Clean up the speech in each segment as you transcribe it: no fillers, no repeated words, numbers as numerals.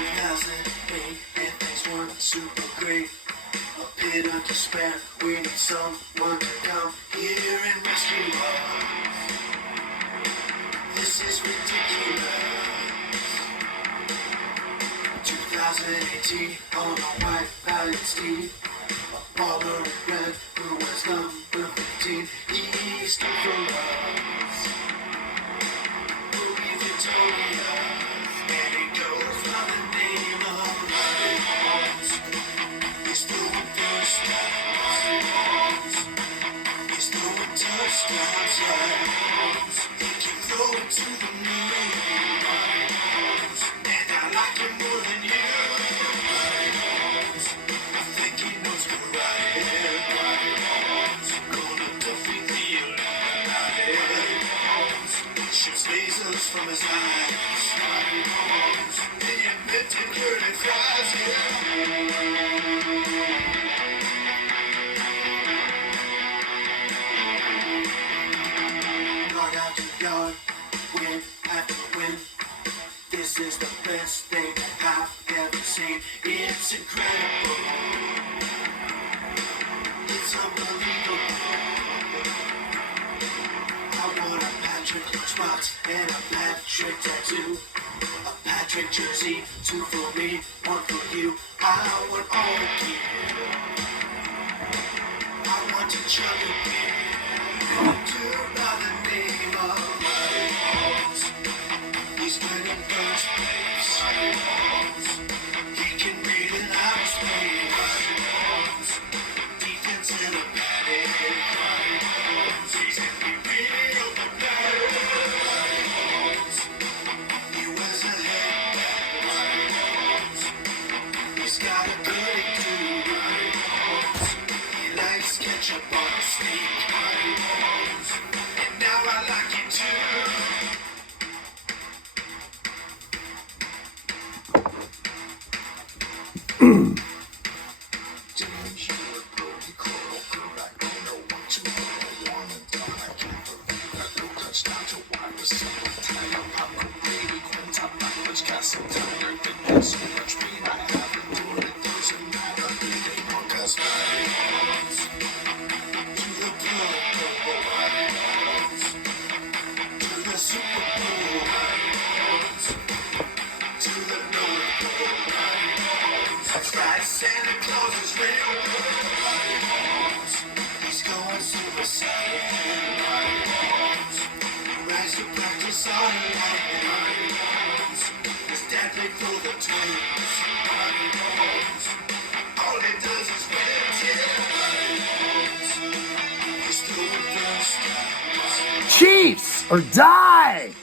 2008, and things weren't super great. A pit of despair, we need someone to come here and rescue us. This is ridiculous. 2018, on a white valiant steed, a baller in red, who was number 15. He stood for us, believe victorious, and it goes by the name of Lions. He's throwing first downs, he's throwing touchdowns, Lions. He can throw it to the moon, Lions, and I like him more than you, Lions. I think he knows the right, Lions. Gonna defeat the Lions. Shoots lasers from his eyes, Lions. They invented curly fries, Yard after yard, win after win. This is the best thing I've ever seen. It's incredible. It's unbelievable. I want a Patrick Spots and a Patrick tattoo. A Patrick jersey, 2 for me, 1 for you. I want all the gear. I want to chug a beer. Do by the name of Lions. He's winning first place. Lions. He can read an outer space. Lions. Defense in a panic. Lions. He's in the real the Lions. He wears a headband. Lions. He's got a good do. Lions. He likes ketchup on a steak. Lions. And now I like it too. That's right, Santa Claus is real. He's going Super Saiyan. He rides to practice on lions. His dad played for the Twins. All he does is win, he's throwing first downs. Chiefs or die!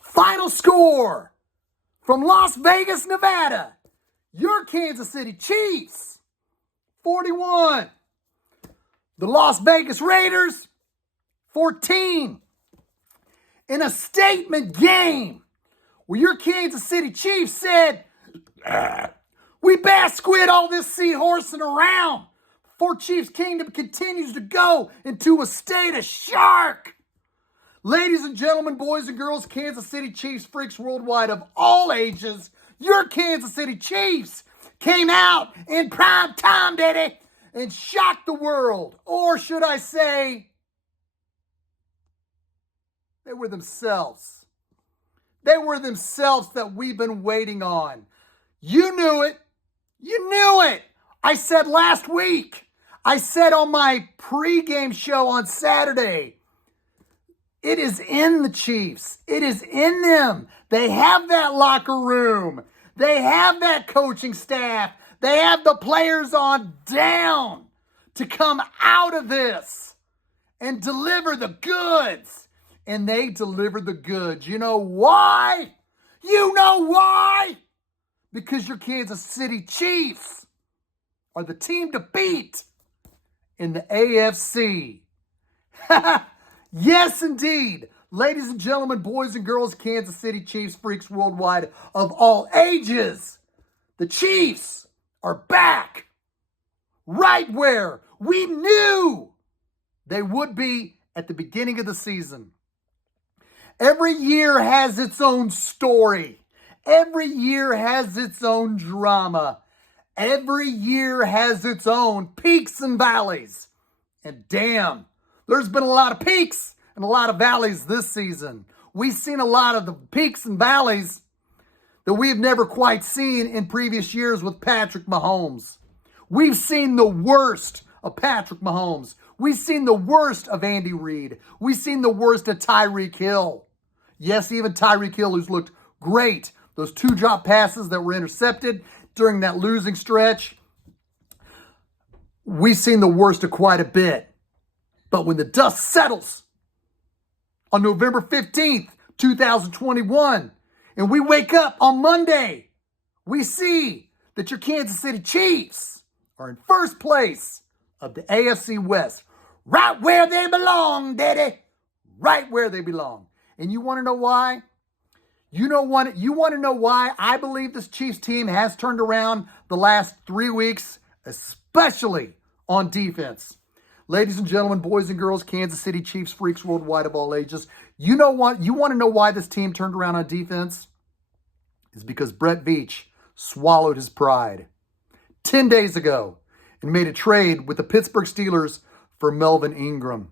Final score from Las Vegas, Nevada. Your Kansas City Chiefs, 41. The Las Vegas Raiders, 14. In a statement game where your Kansas City Chiefs said, we bass squid all this seahorsing around before Chiefs Kingdom continues to go into a state of shark. Ladies and gentlemen, boys and girls, Kansas City Chiefs freaks worldwide of all ages, your Kansas City Chiefs came out in prime time, daddy, and shocked the world. Or should I say, they were themselves. They were themselves that we've been waiting on. You knew it. You knew it. I said last week. I said on my pregame show on Saturday. It is in the Chiefs. It is in them. They have that locker room. They have that coaching staff. They have the players on down to come out of this and deliver the goods. And they delivered the goods. You know why? You know why? Because your Kansas City Chiefs are the team to beat. in the AFC. Yes, indeed. Ladies and gentlemen, boys and girls, Kansas City Chiefs, freaks worldwide of all ages, the Chiefs are back right where we knew they would be at the beginning of the season. Every year has its own story. Every year has its own drama. Every year has its own peaks and valleys. And damn, there's been a lot of peaks and a lot of valleys this season. We've seen a lot of the peaks and valleys that we've never quite seen in previous years with Patrick Mahomes. We've seen the worst of Patrick Mahomes. We've seen the worst of Andy Reid. We've seen the worst of Tyreek Hill. Yes, even Tyreek Hill, who's looked great. Those 2 drop passes that were intercepted during that losing stretch. We've seen the worst of quite a bit. But when the dust settles on November 15th, 2021, and we wake up on Monday, we see that your Kansas City Chiefs are in first place of the AFC West. Right where they belong, Daddy. Right where they belong. And you want to know why? You want to know why I believe this Chiefs team has turned around the last 3 weeks, especially on defense. Ladies and gentlemen, boys and girls, Kansas City Chiefs, freaks worldwide of all ages. You know what? You want to know why this team turned around on defense? It's because Brett Veach swallowed his pride 10 days ago and made a trade with the Pittsburgh Steelers for Melvin Ingram.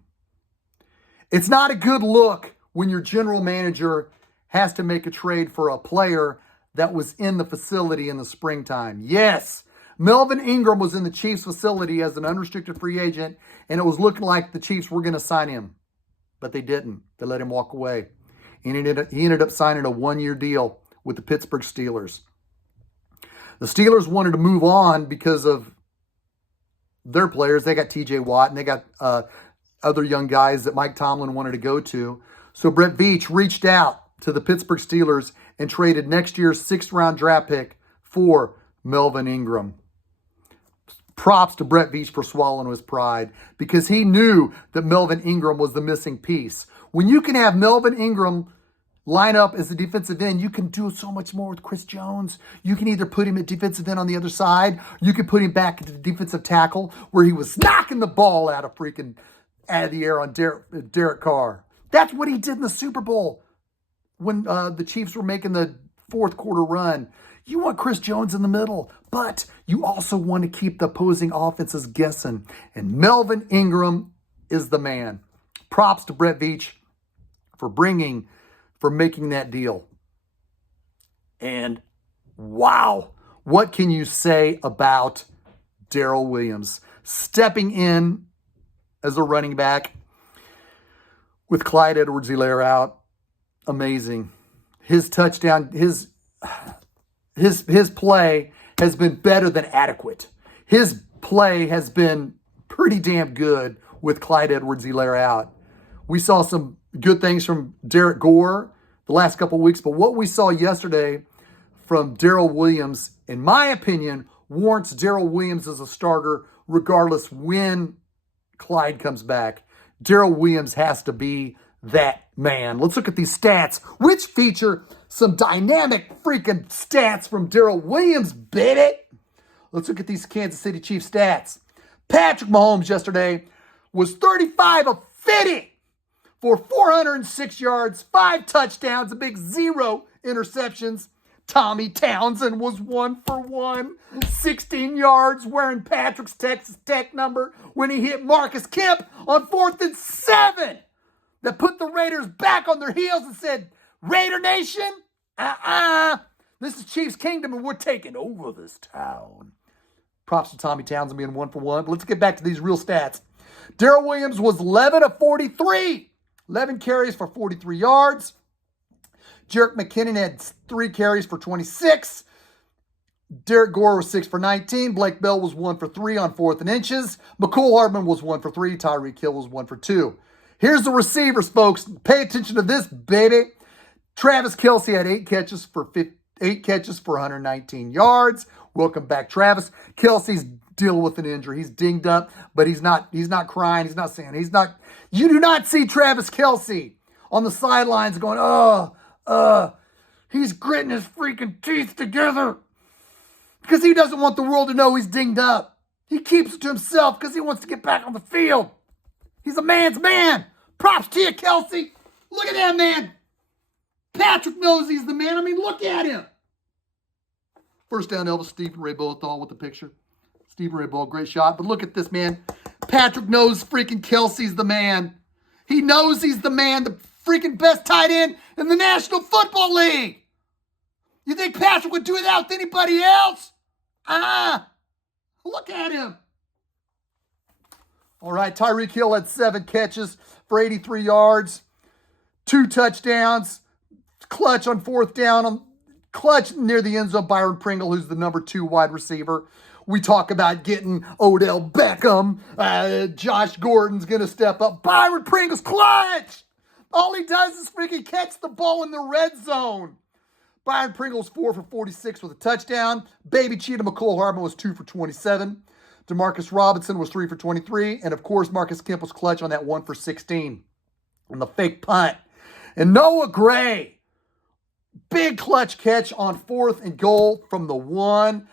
It's not a good look when your general manager has to make a trade for a player that was in the facility in the springtime. Yes, Melvin Ingram was in the Chiefs facility as an unrestricted free agent, and it was looking like the Chiefs were going to sign him. But they didn't. They let him walk away. And he ended up signing a 1-year deal with the Pittsburgh Steelers. The Steelers wanted to move on because of their players. They got TJ Watt, and they got other young guys that Mike Tomlin wanted to go to. So Brett Veach reached out to the Pittsburgh Steelers and traded next year's 6th-round draft pick for Melvin Ingram. Props to Brett Veach for swallowing his pride because he knew that Melvin Ingram was the missing piece. When you can have Melvin Ingram line up as a defensive end, you can do so much more with Chris Jones. You can either put him at defensive end on the other side, you can put him back at the defensive tackle where he was knocking the ball out of the air on Derek Carr. That's what he did in the Super Bowl when the Chiefs were making the 4th quarter run. You want Chris Jones in the middle, but you also want to keep the opposing offenses guessing. And Melvin Ingram is the man. Props to Brett Veach for making that deal. And wow, what can you say about Darrell Williams stepping in as a running back with Clyde Edwards-Helaire out? Amazing. His touchdown, his play has been better than adequate. His play has been pretty damn good with Clyde Edwards-Helaire out. We saw some good things from Derek Gore the last couple of weeks, but what we saw yesterday from Darrell Williams, in my opinion, warrants Darrell Williams as a starter regardless when Clyde comes back. Darrell Williams has to be that man. Let's look at these stats, which feature some dynamic freaking stats from Darrell Williams, baby. Let's look at these Kansas City Chiefs stats. Patrick Mahomes yesterday was 35 of 50 for 406 yards, 5 touchdowns, a big 0 interceptions. Tommy Townsend was 1 for 1, 16 yards, wearing Patrick's Texas Tech number when he hit Marcus Kemp on 4th and 7. That put the Raiders back on their heels and said, Raider Nation, this is Chiefs Kingdom and we're taking over this town. Props to Tommy Townsend being 1 for 1. But let's get back to these real stats. Darrell Williams was 11 of 43, 11 carries for 43 yards. Jerick McKinnon had 3 carries for 26. Derek Gore was 6 for 19. Blake Bell was 1 for 3 on 4th and inches. McCole Hardman was 1 for 3. Tyreek Hill was 1 for 2. Here's the receivers, folks. Pay attention to this, baby. Travis Kelce had 8 catches for 119 yards. Welcome back. Travis Kelce's dealing with an injury. He's dinged up, but he's not crying. He's not saying, you do not see Travis Kelce on the sidelines going, he's gritting his freaking teeth together because he doesn't want the world to know he's dinged up. He keeps it to himself because he wants to get back on the field. He's a man's man. Props to you, Kelce. Look at that man. Patrick knows he's the man. I mean, look at him. First down, Elvis, Stephen Ray Bothall with the picture. Stephen Ray Ball, great shot. But look at this, man. Patrick knows freaking Kelce's the man. He knows he's the man, the freaking best tight end in the National Football League. You think Patrick would do that with anybody else? Look at him. All right, Tyreek Hill had 7 catches for 83 yards, 2 touchdowns, clutch on 4th down, clutch near the end zone. Byron Pringle, who's the number 2 wide receiver. We talk about getting Odell Beckham. Josh Gordon's going to step up. Byron Pringle's clutch. All he does is freaking catch the ball in the red zone. Byron Pringle's 4 for 46 with a touchdown. Baby Cheetah McCole Hardman was 2 for 27. Demarcus Robinson was 3 for 23. And, of course, Marcus Kemp was clutch on that 1 for 16 on the fake punt. And Noah Gray, big clutch catch on 4th and goal from the 1.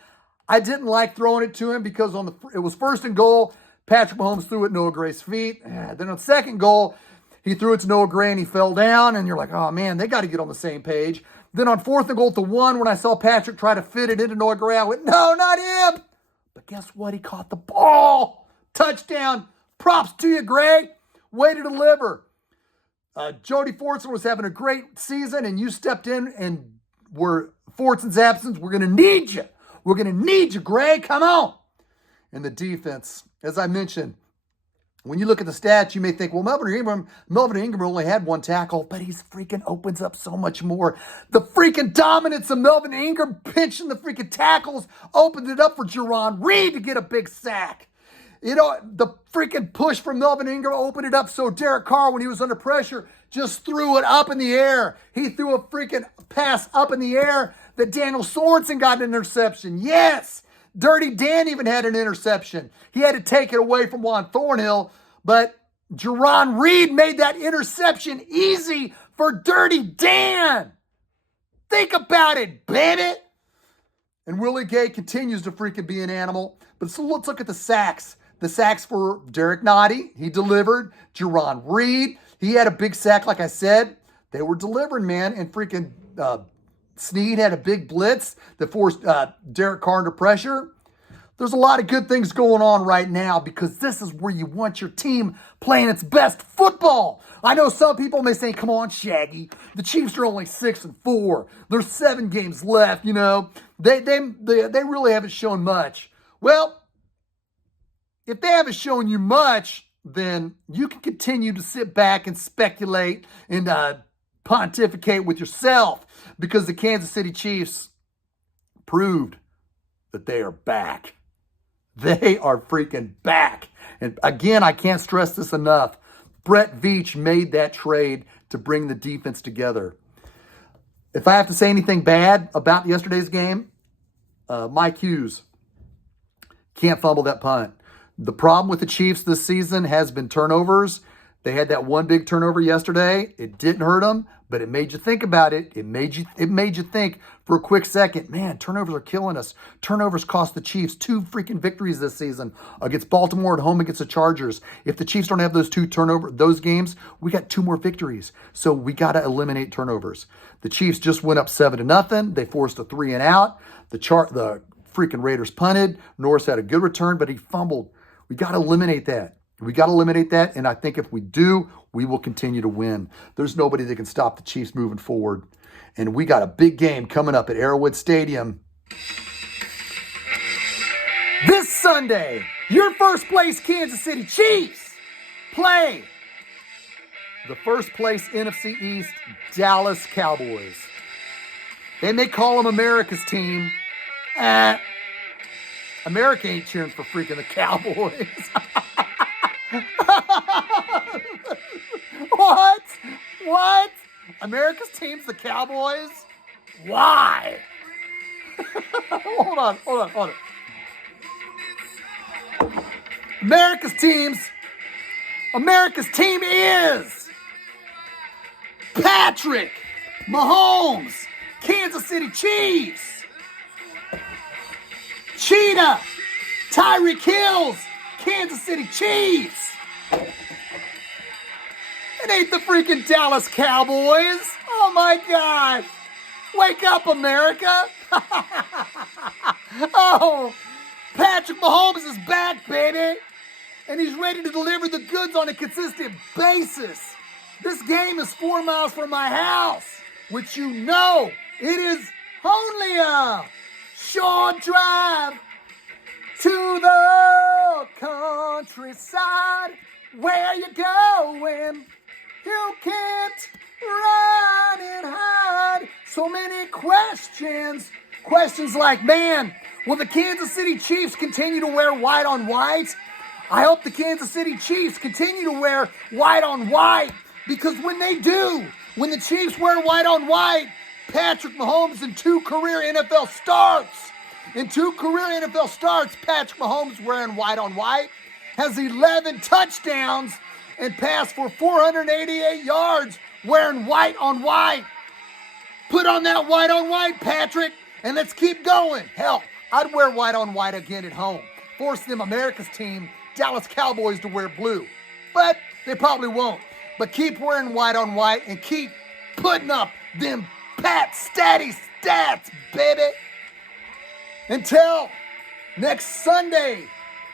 I didn't like throwing it to him because it was 1st and goal. Patrick Mahomes threw it at Noah Gray's feet. Then on 2nd goal, he threw it to Noah Gray and he fell down. And you're like, oh, man, they got to get on the same page. Then on 4th and goal at the 1, when I saw Patrick try to fit it into Noah Gray, I went, no, not him. But guess what? He caught the ball. Touchdown. Props to you, Gray. Way to deliver. Jody Fortson was having a great season, and you stepped in and were Fortson's absence. We're going to need you. We're going to need you, Gray. Come on. And the defense, as I mentioned, when you look at the stats, you may think, well, Melvin Ingram only had 1 tackle, but he's freaking opens up so much more. The freaking dominance of Melvin Ingram pinching the freaking tackles opened it up for Jerron Reed to get a big sack. You know, the freaking push from Melvin Ingram opened it up so Derek Carr, when he was under pressure, just threw it up in the air. He threw a freaking pass up in the air that Daniel Sorensen got an interception. Yes! Dirty Dan even had an interception. He had to take it away from Juan Thornhill, but Jerron Reed made that interception easy for Dirty Dan. Think about it, baby. And Willie Gay continues to freaking be an animal. But so let's look at the sacks. The sacks for Derek Nottie. He delivered. Jerron Reed. He had a big sack, like I said. They were delivering, man. And freaking Snead had a big blitz that forced Derek Carr under pressure. There's a lot of good things going on right now because this is where you want your team playing its best football. I know some people may say, come on, Shaggy. The Chiefs are only 6-4. There's 7 games left, you know. They really haven't shown much. Well, if they haven't shown you much, then you can continue to sit back and speculate and pontificate with yourself because the Kansas City Chiefs proved that they are back. They are freaking back. And again, I can't stress this enough. Brett Veach made that trade to bring the defense together. If I have to say anything bad about yesterday's game, Mike Hughes can't fumble that punt. The problem with the Chiefs this season has been turnovers. They had that one big turnover yesterday. It didn't hurt them, but it made you think about it. It made you think for a quick second, man, turnovers are killing us. Turnovers cost the Chiefs 2 freaking victories this season against Baltimore at home against the Chargers. If the Chiefs don't have those games, we got 2 more victories. So we got to eliminate turnovers. The Chiefs just went up 7-0. They forced a 3 and out. The freaking Raiders punted. Norris had a good return, but he fumbled. We got to eliminate that. And I think if we do, we will continue to win. There's nobody that can stop the Chiefs moving forward. And we got a big game coming up at Arrowhead Stadium this Sunday. Your first place Kansas City Chiefs play the first place NFC East Dallas Cowboys. They may call them America's team. America ain't cheering for freaking the Cowboys. What? America's team's the Cowboys? Why? Hold on. America's team is Patrick Mahomes, Kansas City Chiefs. Cheetah, Tyreek Hills, Kansas City Chiefs. It ain't the freaking Dallas Cowboys. Oh my God. Wake up, America. Oh, Patrick Mahomes is back, baby. And he's ready to deliver the goods on a consistent basis. This game is 4 miles from my house, which you know it is only a short drive to the countryside. Where you going? You can't run and hide. So many questions. Questions like, man, will the Kansas City Chiefs continue to wear white on white? I hope the Kansas City Chiefs continue to wear white on white. Because when they do, when the Chiefs wear white on white, Patrick Mahomes in 2 career NFL starts. In 2 career NFL starts, Patrick Mahomes wearing white on white has 11 touchdowns and passed for 488 yards wearing white on white. Put on that white on white, Patrick, and let's keep going. Hell, I'd wear white on white again at home. Force them America's team, Dallas Cowboys, to wear blue. But they probably won't. But keep wearing white on white and keep putting up them Pat Statty stats, baby. Until next Sunday,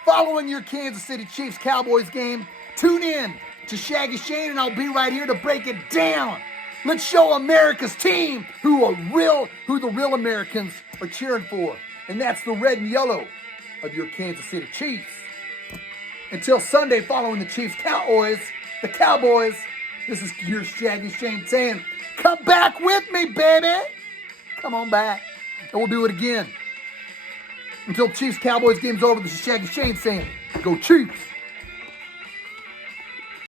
following your Kansas City Chiefs Cowboys game, tune in to Shaggyshane and I'll be right here to break it down. Let's show America's team who the real Americans are cheering for. And that's the red and yellow of your Kansas City Chiefs. Until Sunday, following the Chiefs the Cowboys, this is your Shaggyshane saying, come back with me, baby. Come on back. And we'll do it again. Until Chiefs Cowboys game's over, this is Shaggyshane saying, go Chiefs.